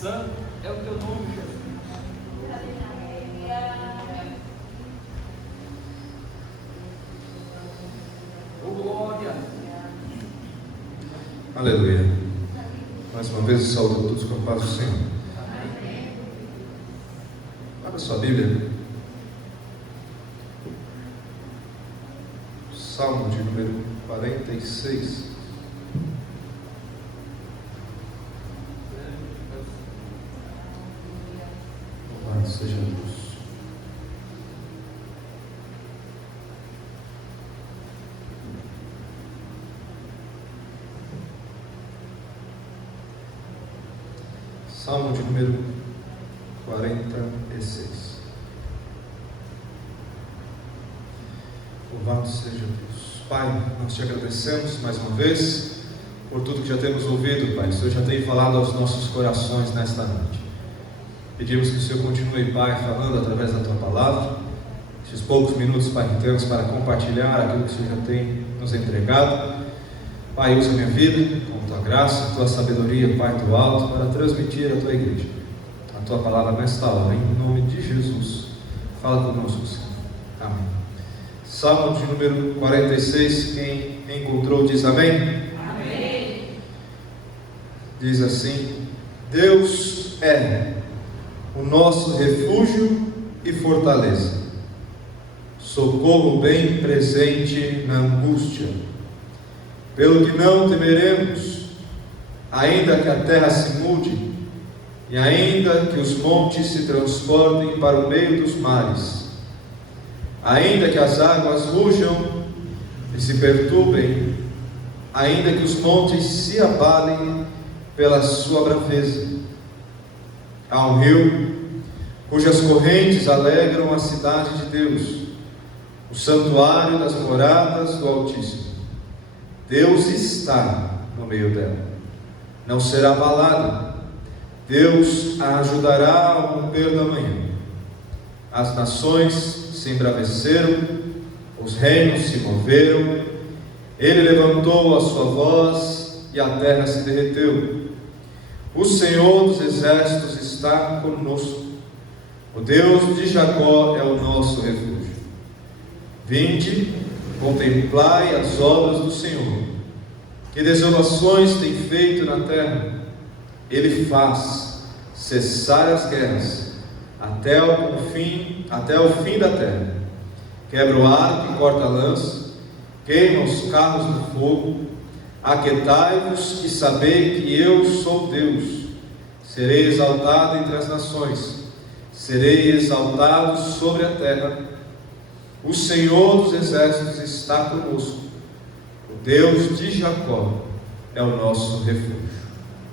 Santo é o teu nome, Jesus. Oh, glória. Aleluia. Mais uma vez eu saúdo a todos com a paz do Senhor. Amém. Abra sua Bíblia. Salmo de número 46. Louvado seja Deus. Salmo de número 46. Louvado seja Deus. Pai, nós te agradecemos mais uma vez por tudo que já temos ouvido, Pai. O Senhor já tem falado aos nossos corações nesta noite. Pedimos que o Senhor continue, Pai, falando através da Tua palavra. Esses poucos minutos, Pai, que temos para compartilhar aquilo que o Senhor já tem nos entregado. Pai, usa a minha vida com Tua graça, Tua sabedoria, Pai, do alto, para transmitir à Tua igreja a Tua palavra nesta hora, em nome de Jesus. Fala conosco, Senhor. Amém. Salmo de número 46, quem encontrou diz amém? Amém. Diz assim: Deus é o nosso refúgio e fortaleza, socorro bem presente na angústia. Pelo que não temeremos, ainda que a terra se mude, e ainda que os montes se transportem para o meio dos mares, ainda que as águas rujam e se perturbem, ainda que os montes se abalem pela sua braveza. Há um rio cujas correntes alegram a cidade de Deus, o santuário das moradas do Altíssimo. Deus está no meio dela, não será abalada. Deus a ajudará ao romper da manhã. As nações se embraveceram, os reinos se moveram, ele levantou a sua voz e a terra se derreteu. O Senhor dos exércitos está conosco, o Deus de Jacó é o nosso refúgio. Vinde, contemplai as obras do Senhor, que desolações tem feito na terra. Ele faz cessar as guerras até o fim da terra. Quebra o arco e corta a lança, queima os carros no fogo. Aquietai-vos e sabei que eu sou Deus. Serei exaltado entre as nações, serei exaltado sobre a terra. O Senhor dos exércitos está conosco, o Deus de Jacó é o nosso refúgio.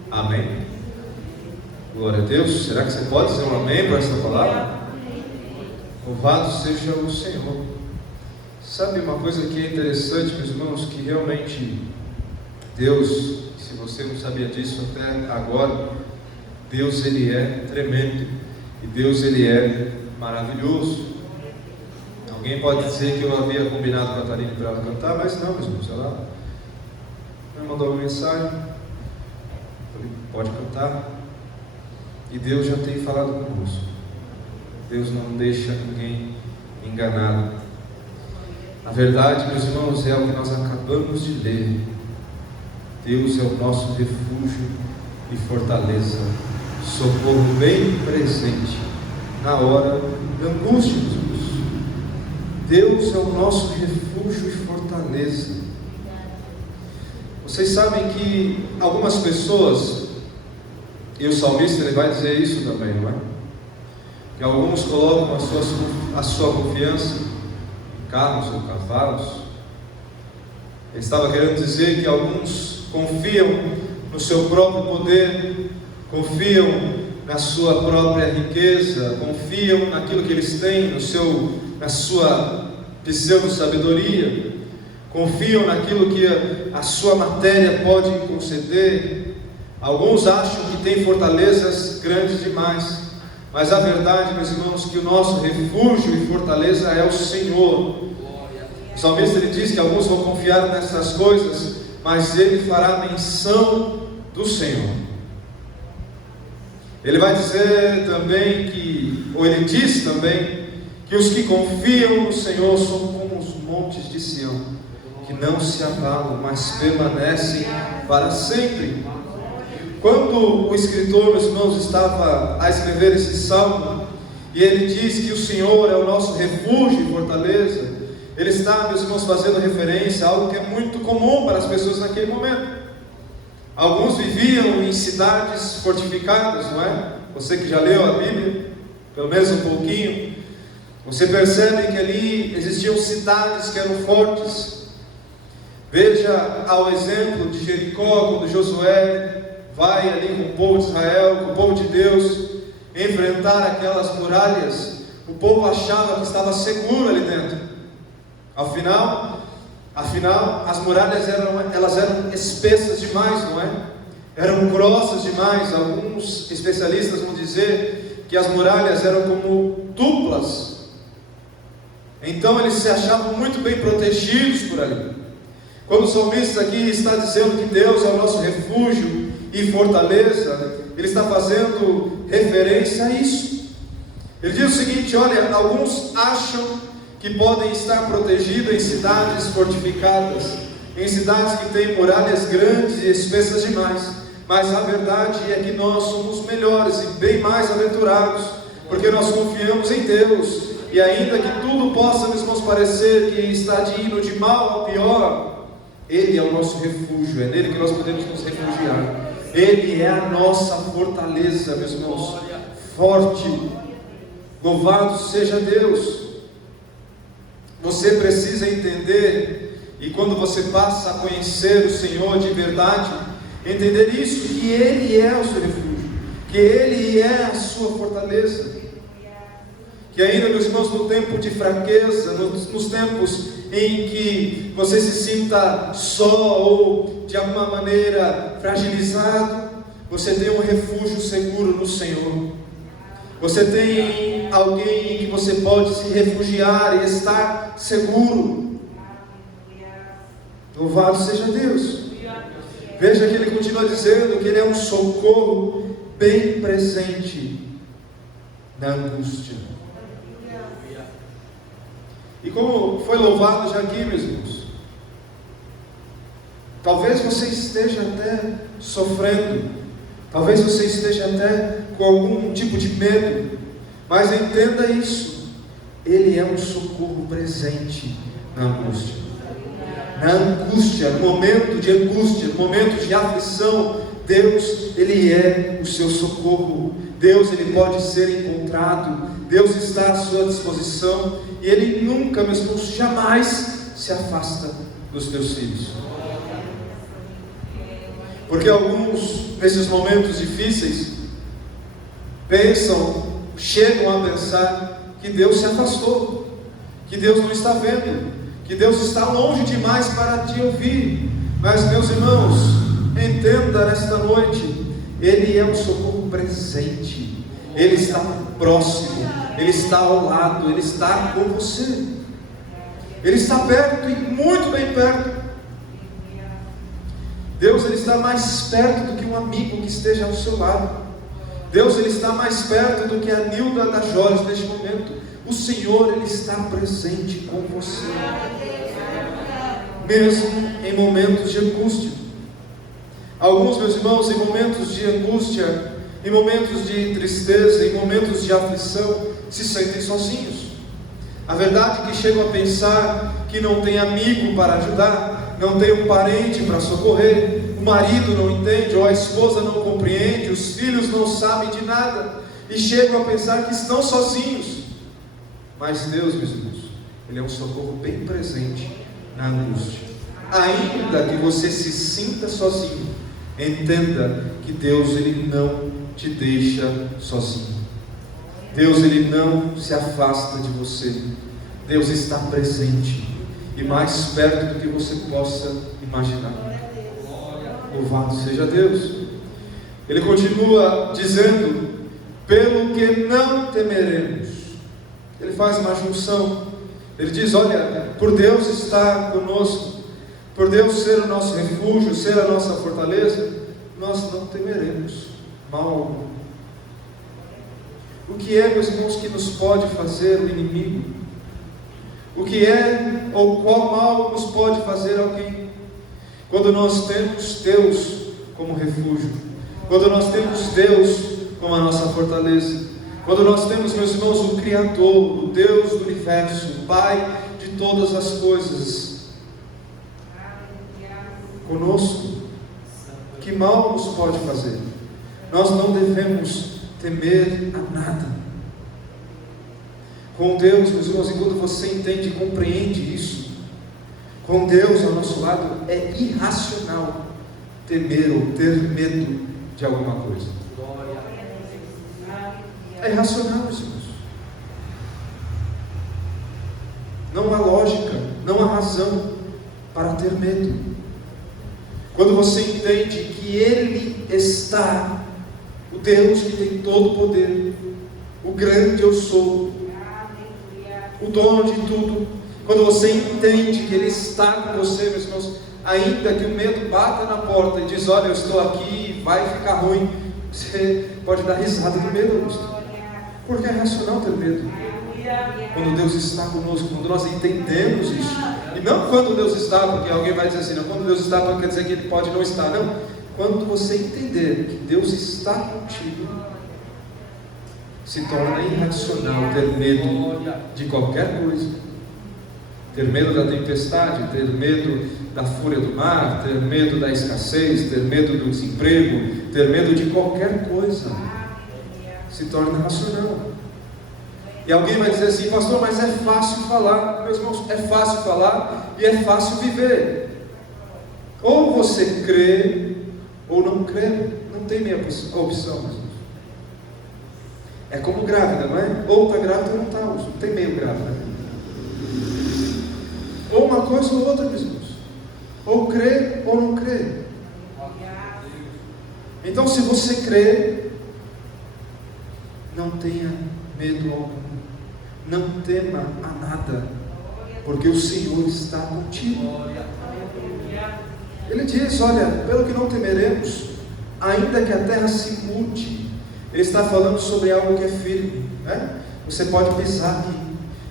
Amém. Glória a Deus. Será que você pode dizer um amém para esta palavra? Louvado seja o Senhor. Sabe uma coisa que é interessante, meus irmãos, que realmente Deus, se você não sabia disso até agora, Deus ele é tremendo e Deus ele é maravilhoso. Alguém pode dizer que eu havia combinado com a Tarine para ela cantar, mas não, meus irmãos, ela me mandou uma mensagem, falei, pode cantar. E Deus já tem falado conosco. Deus não deixa ninguém enganado. A verdade, meus irmãos, é o que nós acabamos de ler. Deus é o nosso refúgio e fortaleza, socorro bem presente na hora da angústia, meus irmãos. Deus é o nosso refúgio e fortaleza. Vocês sabem que algumas pessoas, e o salmista ele vai dizer isso também, não é? Que alguns colocam a sua confiança em carros ou cavalos. Ele estava querendo dizer que alguns confiam no seu próprio poder, confiam na sua própria riqueza, confiam naquilo que eles têm, na sua pseudo-sabedoria, confiam naquilo que a sua matéria pode conceder. Alguns acham que tem fortalezas grandes demais, mas a verdade, meus irmãos, que o nosso refúgio e fortaleza é o Senhor. O salmista ele diz que alguns vão confiar nessas coisas, mas ele fará menção do Senhor. Ele vai dizer também que, ou ele diz também, que os que confiam no Senhor são como os montes de Sião, que não se abalam, mas permanecem para sempre. Quando o escritor, meus irmãos, estava a escrever esse salmo, e ele diz que o Senhor é o nosso refúgio e fortaleza, ele está, meus irmãos, fazendo referência a algo que é muito comum para as pessoas naquele momento. Alguns viviam em cidades fortificadas, não é? Você que já leu a Bíblia, pelo menos um pouquinho, você percebe que ali existiam cidades que eram fortes. Veja ao exemplo de Jericó, quando Josué vai ali com o povo de Israel, com o povo de Deus, enfrentar aquelas muralhas. O povo achava que estava seguro ali dentro. Afinal, as muralhas eram espessas demais, não é? Eram grossas demais. Alguns especialistas vão dizer que as muralhas eram como duplas. Então eles se achavam muito bem protegidos por ali. Quando o salmista aqui está dizendo que Deus é o nosso refúgio e fortaleza, ele está fazendo referência a isso. Ele diz o seguinte: olha, alguns acham que podem estar protegidos em cidades fortificadas, em cidades que têm muralhas grandes e espessas demais, mas a verdade é que nós somos melhores e bem mais aventurados, porque nós confiamos em Deus. E ainda que tudo possa nos parecer que está indo de mal ao pior, Ele é o nosso refúgio, é nele que nós podemos nos refugiar. Ele é a nossa fortaleza, meus irmãos, forte. Louvado seja Deus. Você precisa entender, e quando você passa a conhecer o Senhor de verdade, entender isso, que Ele é o seu refúgio, que Ele é a sua fortaleza. Que ainda, meus irmãos, no tempo de fraqueza, nos tempos em que você se sinta só ou de alguma maneira fragilizado, você tem um refúgio seguro no Senhor. Você tem alguém em que você pode se refugiar e estar seguro. Louvado seja Deus. Veja que ele continua dizendo que ele é um socorro bem presente na angústia. E como foi louvado já aqui, meus irmãos, talvez você esteja até sofrendo, talvez você esteja até com algum tipo de medo, mas entenda isso: Ele é um socorro presente na angústia. Na angústia, no momento de angústia, no momento de aflição, Deus, Ele é o seu socorro. Deus, Ele pode ser encontrado. Deus está à sua disposição. E Ele nunca, meus irmãos, jamais se afasta dos teus filhos. Porque alguns, nesses momentos difíceis, chegam a pensar que Deus se afastou, que Deus não está vendo, que Deus está longe demais para te ouvir. Mas, meus irmãos, entenda nesta noite: Ele é um socorro presente, Ele está próximo, Ele está ao lado, Ele está com você, Ele está perto e muito bem perto. Deus, Ele está mais perto do que um amigo que esteja ao seu lado. Deus, Ele está mais perto do que a Nilda da Jorge neste momento. O Senhor, Ele está presente com você, mesmo em momentos de angústia. Alguns, meus irmãos, em momentos de angústia, em momentos de tristeza, em momentos de aflição, se sentem sozinhos. A verdade é que chegam a pensar que não tem amigo para ajudar, não tem um parente para socorrer, o marido não entende, ou a esposa não compreende, os filhos não sabem de nada, e chegam a pensar que estão sozinhos. Mas Deus, meus irmãos, Ele é um socorro bem presente na angústia. Ainda que você se sinta sozinho, entenda que Deus, Ele não te deixa sozinho. Deus, Ele não se afasta de você. Deus está presente e mais perto do que você possa imaginar. Louvado seja Deus. Ele continua dizendo: pelo que não temeremos. Ele faz uma junção. Ele diz: olha, por Deus estar conosco, por Deus ser o nosso refúgio, ser a nossa fortaleza, nós não temeremos mal algum. O que é, meus irmãos, que nos pode fazer o inimigo? O que é ou qual mal nos pode fazer alguém? Quando nós temos Deus como refúgio, quando nós temos Deus como a nossa fortaleza, quando nós temos, meus irmãos, o Criador, o Deus do universo, o Pai de todas as coisas conosco, que mal nos pode fazer? Nós não devemos temer a nada. Com Deus, meus irmãos, e quando você entende e compreende isso, com Deus ao nosso lado, é irracional temer ou ter medo de alguma coisa. É irracional, meus irmãos. Não há lógica, não há razão para ter medo. Quando você entende que Ele está, o Deus que tem todo o poder, o grande eu sou, o dono de tudo, quando você entende que Ele está com você, meus irmãos, ainda que o medo bata na porta e diz: olha, eu estou aqui, vai ficar ruim, você pode dar risada do medo, Augusto, porque é racional ter medo. Quando Deus está conosco, quando nós entendemos isso, e não quando Deus está, porque alguém vai dizer assim, não, quando Deus está, quer dizer que Ele pode não estar, não, quando você entender que Deus está contigo, se torna irracional ter medo de qualquer coisa, ter medo da tempestade, ter medo da fúria do mar, ter medo da escassez, ter medo do desemprego, ter medo de qualquer coisa, se torna irracional. E alguém vai dizer assim: pastor, mas é fácil falar. Meus irmãos, é fácil falar e é fácil viver. Ou você crê ou não crê, não tem meia opção, meus irmãos. É como grávida, não é? Ou está grávida ou não está, não tem meio grávida. Ou uma coisa ou outra, meus irmãos. Ou crê ou não crê. Então, se você crê, não tenha medo algum, não tema a nada, porque o Senhor está contigo. Ele diz: olha, pelo que não temeremos, ainda que a terra se mude. Ele está falando sobre algo que é firme, né? Você pode pisar aqui,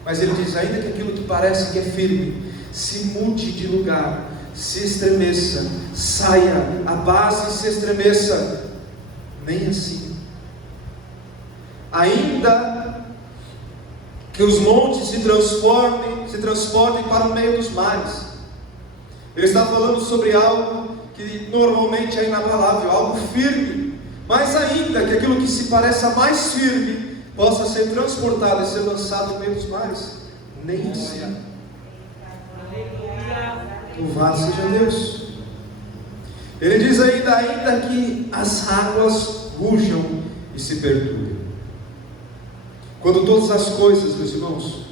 mas ele diz: ainda que aquilo que parece que é firme se mude de lugar, se estremeça, saia, a base se estremeça, nem assim. Ainda que os montes se transportem para o meio dos mares. Ele está falando sobre algo que normalmente é inabalável, algo firme, mas ainda que aquilo que se pareça mais firme possa ser transportado e ser lançado no meio dos mares, nem assim. Louvado seja Deus. Ele diz ainda que as águas rujam e se perturbem. Quando todas as coisas, meus irmãos,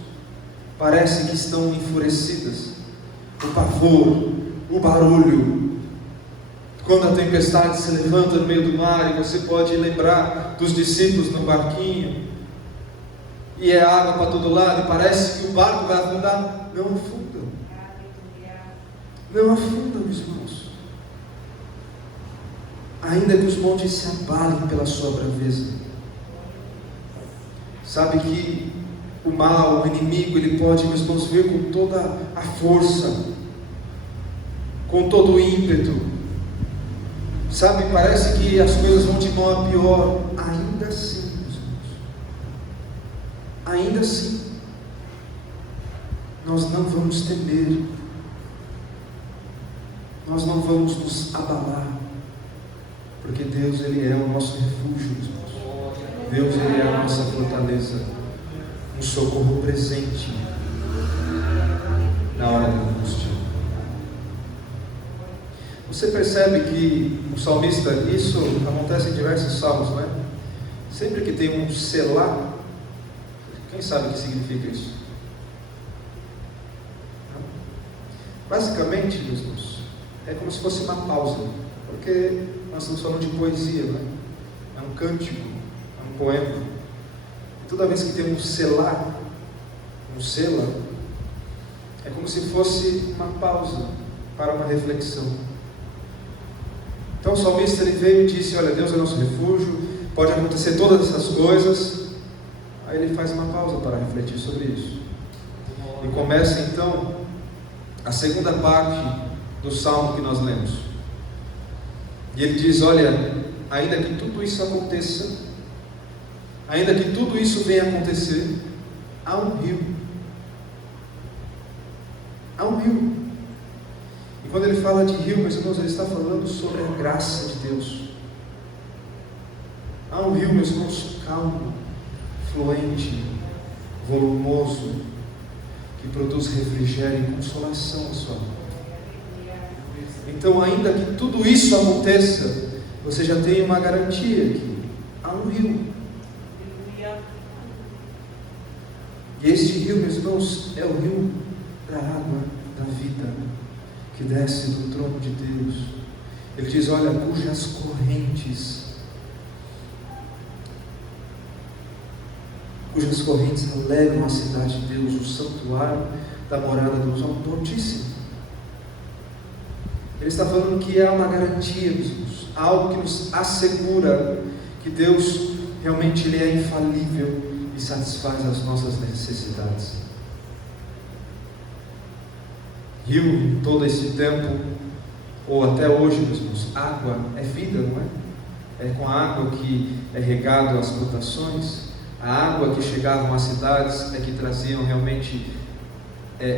parecem que estão enfurecidas, o pavor, o barulho, quando a tempestade se levanta no meio do mar, e você pode lembrar dos discípulos no barquinho, e é água para todo lado, e parece que o barco vai afundar, não afunda. Não afunda, meus irmãos. Ainda que os montes se abalem pela sua braveza. Sabe que o mal, o inimigo, ele pode, meus irmãos, vir com toda a força, com todo o ímpeto. Sabe, parece que as coisas vão de mal a pior. Ainda assim, meus irmãos, ainda assim, nós não vamos temer, nós não vamos nos abalar, porque Deus, Ele é o nosso refúgio, meus irmãos. Deus, Ele é a nossa fortaleza, um socorro presente na hora da angústia. Você percebe que o salmista, isso acontece em diversos salmos, não é? Sempre que tem um selá, quem sabe o que significa isso? Basicamente, meus irmãos, é como se fosse uma pausa, porque nós estamos falando de poesia, não é? É um cântico, um poema. E toda vez que tem um selá, um sela, é como se fosse uma pausa para uma reflexão. Então o salmista, ele veio e disse: olha, Deus é nosso refúgio, pode acontecer todas essas coisas, Aí ele faz uma pausa para refletir sobre isso. E começa então a segunda parte do salmo que nós lemos. E ele diz: olha, ainda que tudo isso aconteça, ainda que tudo isso venha acontecer, há um rio. Há um rio. E quando ele fala de rio, meus irmãos, ele está falando sobre a graça de Deus. Há um rio, meus irmãos, calmo, fluente, volumoso, que produz refrigério e consolação à sua alma. Então, ainda que tudo isso aconteça, você já tem uma garantia aqui. Há um rio. E este rio, meus irmãos, é o rio da água da vida, que desce do trono de Deus. Ele diz: olha, cujas correntes alegram a cidade de Deus, o santuário da morada do Altíssimo. Ele está falando que há uma garantia, meus irmãos, algo que nos assegura que Deus realmente Ele é infalível e satisfaz as nossas necessidades. Rio, em todo esse tempo, ou até hoje, meus irmãos, água é vida, não é? É com a água que é regado as plantações, a água que chegavam às cidades é que traziam realmente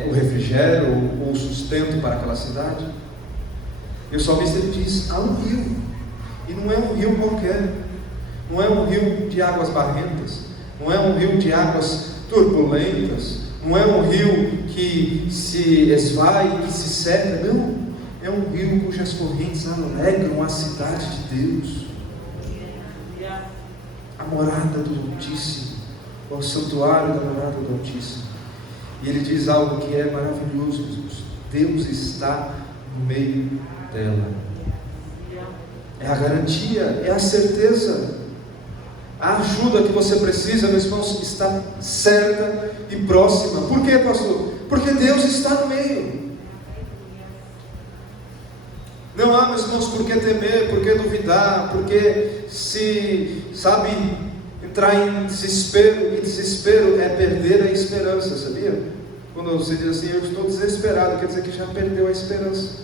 o refrigério ou o sustento para aquela cidade. E o salmista ele diz: há um rio, e não é um rio qualquer, não é um rio de águas barrentas, não é um rio de águas turbulentas, não é um rio que se esvai, que se seca, não, é um rio cujas correntes alegram a cidade de Deus, a morada do Altíssimo, o santuário da morada do Altíssimo. E ele diz algo que é maravilhoso, Jesus: Deus está no meio dela. É a garantia, é a certeza, a ajuda que você precisa, meus irmãos, está certa e próxima. Por quê, pastor? Porque Deus está no meio. Não há, meus irmãos, por que temer, por que duvidar, por que entrar em desespero. E desespero é perder a esperança, sabia? Quando você diz assim: eu estou desesperado, quer dizer que já perdeu a esperança.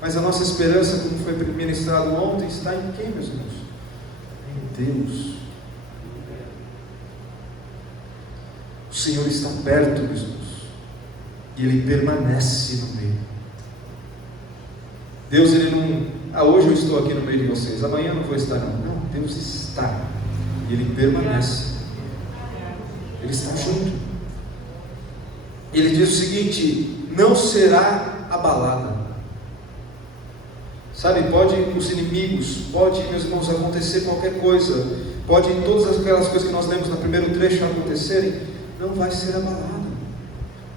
Mas a nossa esperança, como foi ministrado ontem, está em quem, meus irmãos? Em Deus. O Senhor está perto, meus irmãos, e Ele permanece no meio. Deus, Ele não... hoje eu estou aqui no meio de vocês, amanhã eu não vou estar não. Não, Deus está, e Ele permanece. Ele está junto. Ele diz o seguinte: não será abalada. Sabe, pode os inimigos, pode, meus irmãos, acontecer qualquer coisa, pode todas aquelas coisas que nós lemos no primeiro trecho acontecerem, não vai ser abalada,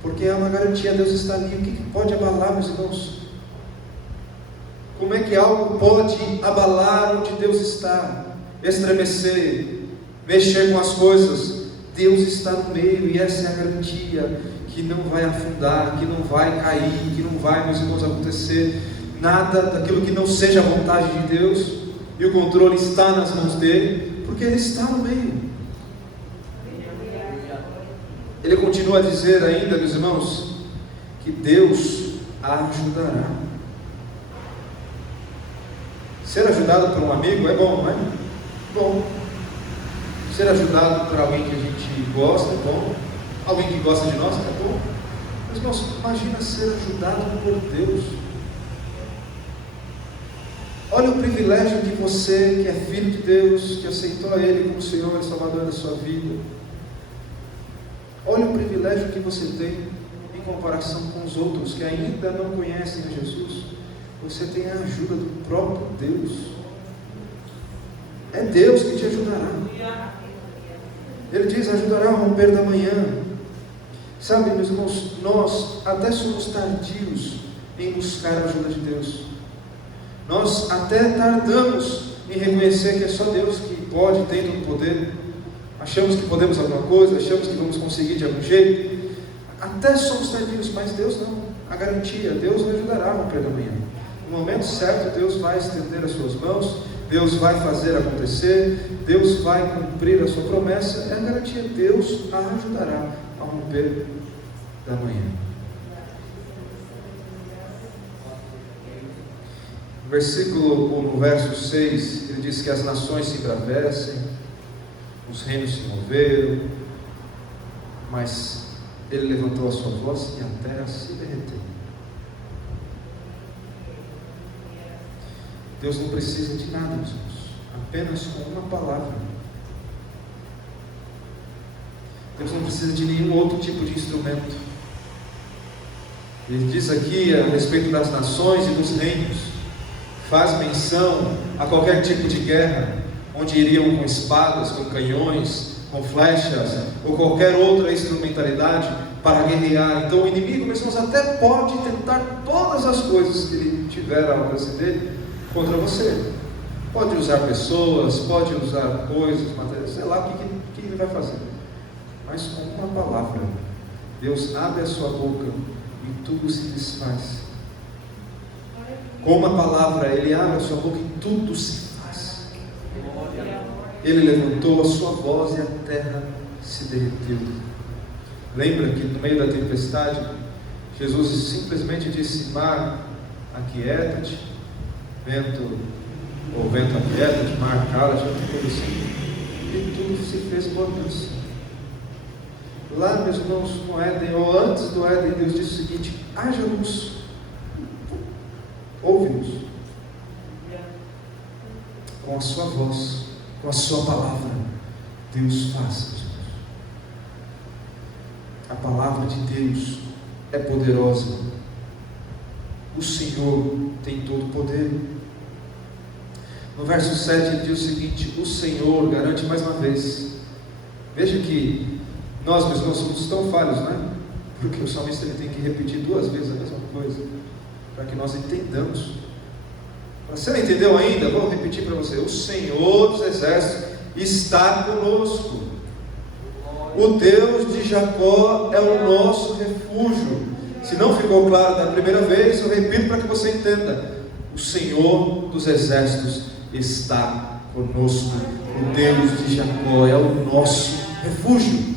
porque é uma garantia, Deus está ali. O que pode abalar, meus irmãos? Como é que algo pode abalar onde Deus está? Estremecer, mexer com as coisas? Deus está no meio, e essa é a garantia, que não vai afundar, que não vai cair, que não vai, meus irmãos, acontecer nada daquilo que não seja a vontade de Deus, e o controle está nas mãos dele, porque Ele está no meio. Ele continua a dizer ainda, meus irmãos, que Deus a ajudará. Ser ajudado por um amigo é bom, não é? Bom. Ser ajudado por alguém que a gente gosta é bom. Alguém que gosta de nós é bom. Mas, irmãos, imagina ser ajudado por Deus. Olha o privilégio que você, que é filho de Deus, que aceitou a Ele como Senhor e Salvador da sua vida. Olha o privilégio que você tem em comparação com os outros que ainda não conhecem a Jesus. Você tem a ajuda do próprio Deus. É Deus que te ajudará. Ele diz: ajudará a romper da manhã. Sabe, meus irmãos, nós até somos tardios em buscar a ajuda de Deus. Nós até tardamos em reconhecer que é só Deus que pode, tem todo o poder. Achamos que podemos alguma coisa, achamos que vamos conseguir de algum jeito. Até somos tardios, mas Deus não. A garantia, Deus nos ajudará a romper da manhã. No momento certo, Deus vai estender as suas mãos Deus vai fazer acontecer, Deus vai cumprir a sua promessa, é a garantia. Deus a ajudará ao romper da manhã. No verso 6, ele diz que as nações se embravecem, os reinos se moveram, mas ele levantou a sua voz e a terra se derreteu. Deus não precisa de nada, meus irmãos, apenas com uma palavra. Deus não precisa de nenhum outro tipo de instrumento. Ele diz aqui a respeito das nações e dos reinos, faz menção a qualquer tipo de guerra, onde iriam com espadas, com canhões, com flechas, ou qualquer outra instrumentalidade para guerrear. Então o inimigo, meus irmãos, até pode tentar todas as coisas que ele tiver ao alcance dele contra você. Pode usar pessoas, pode usar coisas, materiais, sei lá o que ele vai fazer. Mas com uma palavra, Deus abre a sua boca e tudo se desfaz. Com uma palavra, Ele abre a sua boca e tudo se faz. Ele levantou a sua voz e a terra se derreteu. Lembra que no meio da tempestade, Jesus simplesmente disse: mar, aquieta-te, vento aquieta-te, mar, cala-te, outra coisa assim. E tudo se fez bonança. Lá, meus irmãos, no Éden, ou antes do Éden, Deus disse o seguinte: haja luz. Ouve-nos. Com a sua voz, com a sua palavra, Deus faz. A palavra de Deus é poderosa. O Senhor tem todo o poder. No verso 7 ele diz o seguinte: o Senhor garante mais uma vez. Veja que nós, meus irmãos, somos tão falhos, não é? Porque o salmista ele tem que repetir 2 vezes a mesma coisa, para que nós entendamos. Você não entendeu ainda? Vou repetir para você: o Senhor dos exércitos está conosco. O Deus de Jacó é o nosso refúgio. Se não ficou claro da primeira vez, eu repito para que você entenda: o Senhor dos exércitos está conosco. O Deus de Jacó é o nosso refúgio.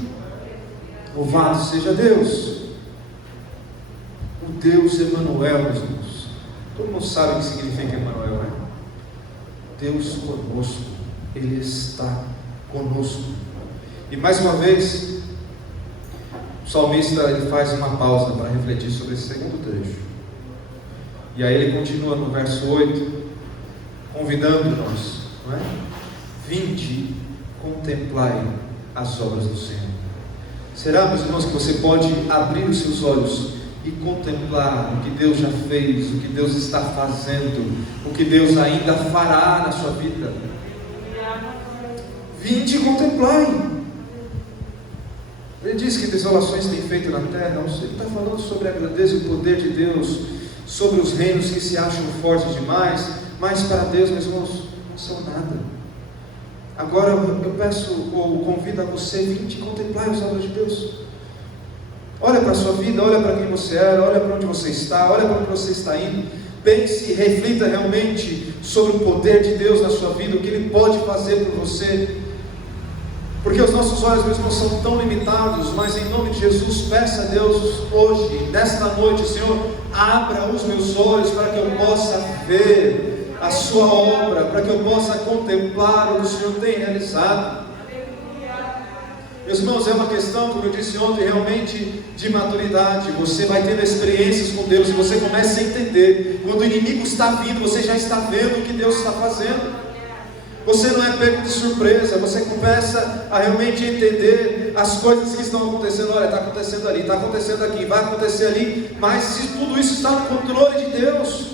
Louvado seja Deus. O Deus Emanuel, meus irmãos. Todo mundo sabe o que significa Emanuel, né? Deus conosco. Ele está conosco. E mais uma vez, o salmista ele faz uma pausa para refletir sobre esse segundo trecho. E aí ele continua no verso 8, convidando-nos, não é? Vinde, contemplai as obras do Senhor. Será, meus irmãos, que você pode abrir os seus olhos e contemplar o que Deus já fez, o que Deus está fazendo, o que Deus ainda fará na sua vida? Vinde e contemplai. Ele diz que desolações tem feito na terra. Ele está falando sobre a grandeza e o poder de Deus, sobre os reinos que se acham fortes demais, mas para Deus, meus irmãos, não são nada. Agora eu peço ou convido a você: vinde contemplar as obras de Deus. Olha para a sua vida, olha para quem você era, olha para onde você está, olha para onde você está indo. Pense e reflita realmente sobre o poder de Deus na sua vida, o que Ele pode fazer por você. Porque os nossos olhos mesmo são tão limitados, mas em nome de Jesus, peça a Deus hoje, nesta noite: Senhor, abra os meus olhos para que eu possa ver a sua obra, para que eu possa contemplar o que o Senhor tem realizado. Meus irmãos, é uma questão, como eu disse ontem, realmente de maturidade. Você vai tendo experiências com Deus e você começa a entender. Quando o inimigo está vindo, você já está vendo o que Deus está fazendo. Você não é pego de surpresa, você começa a realmente entender as coisas que estão acontecendo. Olha, está acontecendo ali, está acontecendo aqui, vai acontecer ali, mas se tudo isso está no controle de Deus.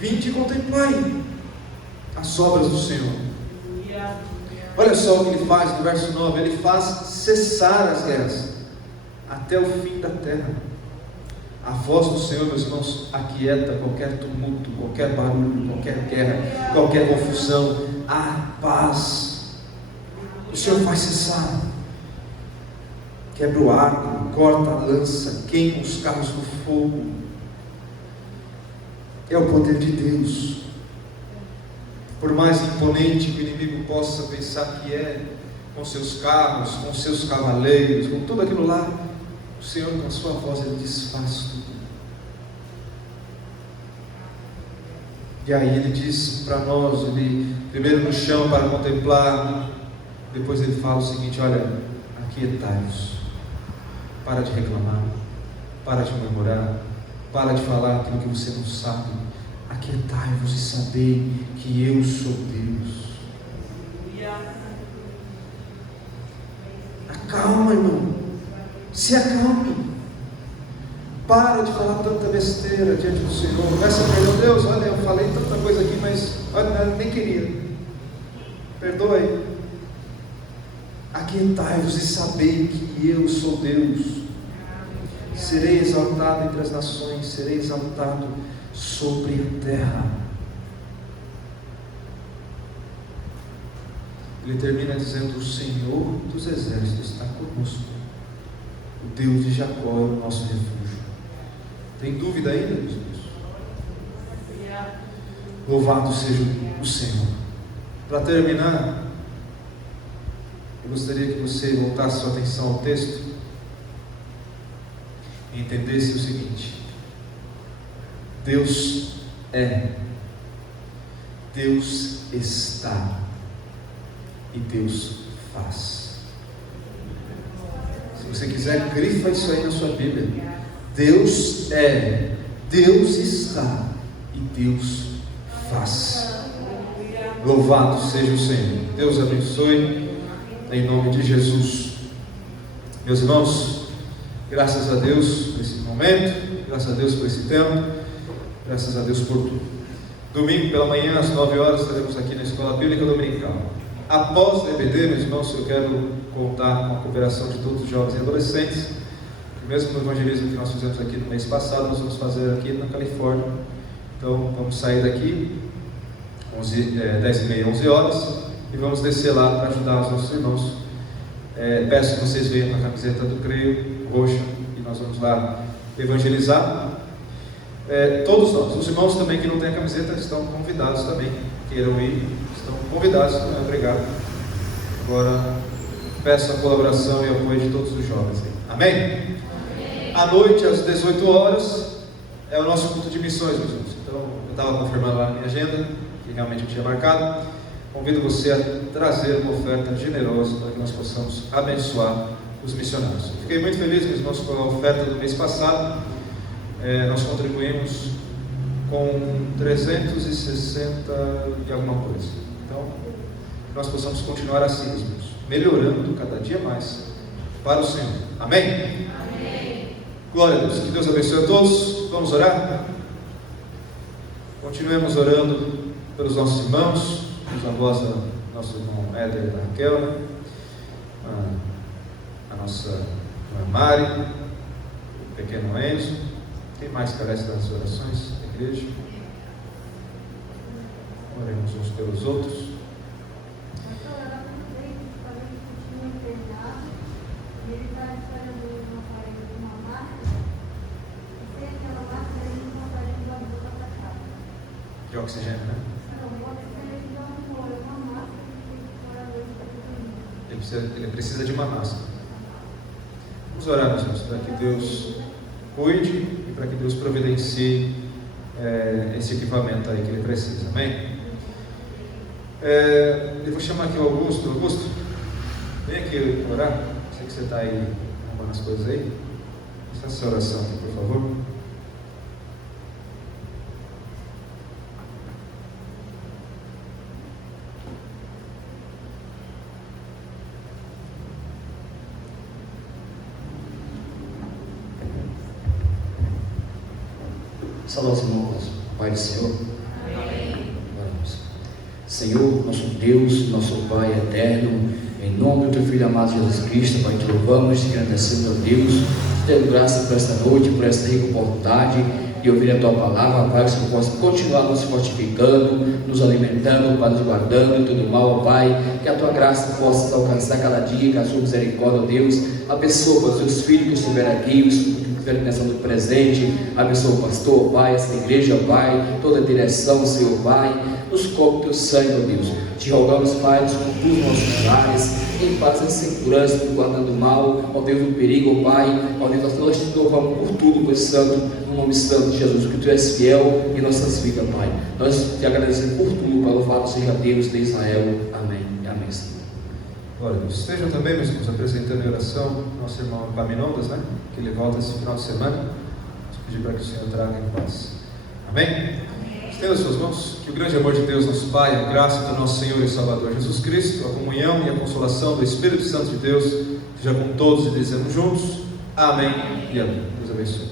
Vinde e contemplai as obras do Senhor. Olha só o que Ele faz no verso 9: Ele faz cessar as guerras até o fim da terra. A voz do Senhor, meus irmãos, aquieta qualquer tumulto, qualquer barulho, qualquer guerra, qualquer confusão. Há paz. O Senhor faz cessar. Quebra o arco, corta a lança, queima os carros no fogo. é o poder de Deus. Por mais imponente que o inimigo possa pensar que é, com seus carros, com seus cavaleiros, com tudo aquilo lá, o Senhor, com a sua voz, Ele desfaz tudo. E aí Ele diz para nós, Ele primeiro nos chama para contemplar, depois Ele fala o seguinte: olha, aquietai-vos, para de reclamar, para de murmurar, para de falar aquilo que você não sabe, aquietai-vos e sabei que eu sou Deus. Acalma, irmão, se acalme. Para de falar tanta besteira diante do Senhor. Começa a perdoar. Deus, olha, eu falei tanta coisa aqui, mas olha, eu nem queria. Perdoe. Aquietai-vos e sabei que eu sou Deus. Serei exaltado entre as nações, serei exaltado sobre a terra. Ele termina dizendo: o Senhor dos exércitos está conosco. O Deus de Jacó é o nosso refúgio. Tem dúvida ainda, meus irmãos? Louvado seja o Senhor. Para terminar, eu gostaria que você voltasse sua atenção ao texto e entendesse o seguinte: Deus é, Deus está e Deus faz. Se você quiser, grifa isso aí na sua Bíblia. Deus é, Deus está e Deus faz. Louvado seja o Senhor. Deus abençoe, em nome de Jesus. Meus irmãos, graças a Deus por esse momento, graças a Deus por esse tempo, graças a Deus por tudo. Domingo pela manhã, às 9 horas, estaremos aqui na Escola Bíblica Dominical. Após o EBD, meus irmãos, eu quero contar com a cooperação de todos os jovens e adolescentes. Mesmo no evangelismo que nós fizemos aqui no mês passado, nós vamos fazer aqui na Califórnia. Então vamos sair daqui 10h30, 11 horas, e vamos descer lá para ajudar os nossos irmãos. Peço que vocês venham com a camiseta do Creio roxa, e nós vamos lá evangelizar. Todos nós, os irmãos também que não têm a camiseta, estão convidados também, queiram ir, estão convidados, não é obrigado. Agora peço a colaboração e apoio de todos os jovens. Amém? À noite, às 18 horas, é o nosso culto de missões, meus irmãos. Então, eu estava confirmando lá na minha agenda, que realmente eu tinha marcado. Convido você a trazer uma oferta generosa para que nós possamos abençoar os missionários. Fiquei muito feliz, meus irmãos, com a oferta do mês passado. Nós contribuímos com 360 e alguma coisa. Então, nós possamos continuar assim, meus irmãos, melhorando cada dia mais para o Senhor. Amém? Glória a Deus, que Deus abençoe a todos. Vamos orar? Continuemos orando pelos nossos irmãos, os avós do nosso irmão Éder e da Raquel, né? A nossa irmã Mari, o pequeno Enzo. Quem mais carece das orações da igreja? Oremos uns pelos outros. De oxigênio, né? Ele precisa de uma máscara. Vamos orar, meus irmãos, para que Deus cuide e para que Deus providencie esse equipamento aí que ele precisa. Amém? Eu vou chamar aqui o Augusto. Augusto, vem aqui orar. Sei que você está aí arrumando as coisas aí. Faça essa oração aqui, por favor. Salve aos irmãos, Pai do Senhor. Amém. Senhor, nosso Deus, nosso Pai eterno, em nome do Teu Filho amado Jesus Cristo, Pai, te louvamos, te agradecemos, meu Deus, te dando graça por esta noite, por esta rica oportunidade de ouvir a Tua palavra, Pai, que o Senhor possa continuar nos fortificando, nos alimentando, Pai, nos guardando de todo mal, Pai, que a Tua graça possa alcançar cada dia, que a Sua misericórdia, Deus, abençoa os Teus filhos que estiverem aqui, estiverem nessa noite presente. Abençoa o pastor, Pai, essa igreja, Pai, toda a direção, Senhor, Pai. Nos cobre o teu sangue, ó Deus. Te rogamos, Pai, nos conduz os nossos lares, em paz e segurança, nos guardando mal, ó Deus, do perigo, ó Pai. Ó Deus, nós te louvamos por tudo, Pai Santo, no nome santo de Jesus, que tu és fiel em nossas vidas, Pai. Nós te agradecemos por tudo, Pai. Louvado seja Deus de Israel. Amém. Amém, Senhor. Glória a Deus. Estejam também, meus irmãos, apresentando em oração nosso irmão Epaminondas, né? Que ele volta esse final de semana. Vamos pedir para que o Senhor traga em paz. Amém? Estenda as suas mãos. Que o grande amor de Deus, nosso Pai, a graça do nosso Senhor e Salvador Jesus Cristo, a comunhão e a consolação do Espírito Santo de Deus, seja com todos e dizemos juntos. Amém e amém. Deus abençoe.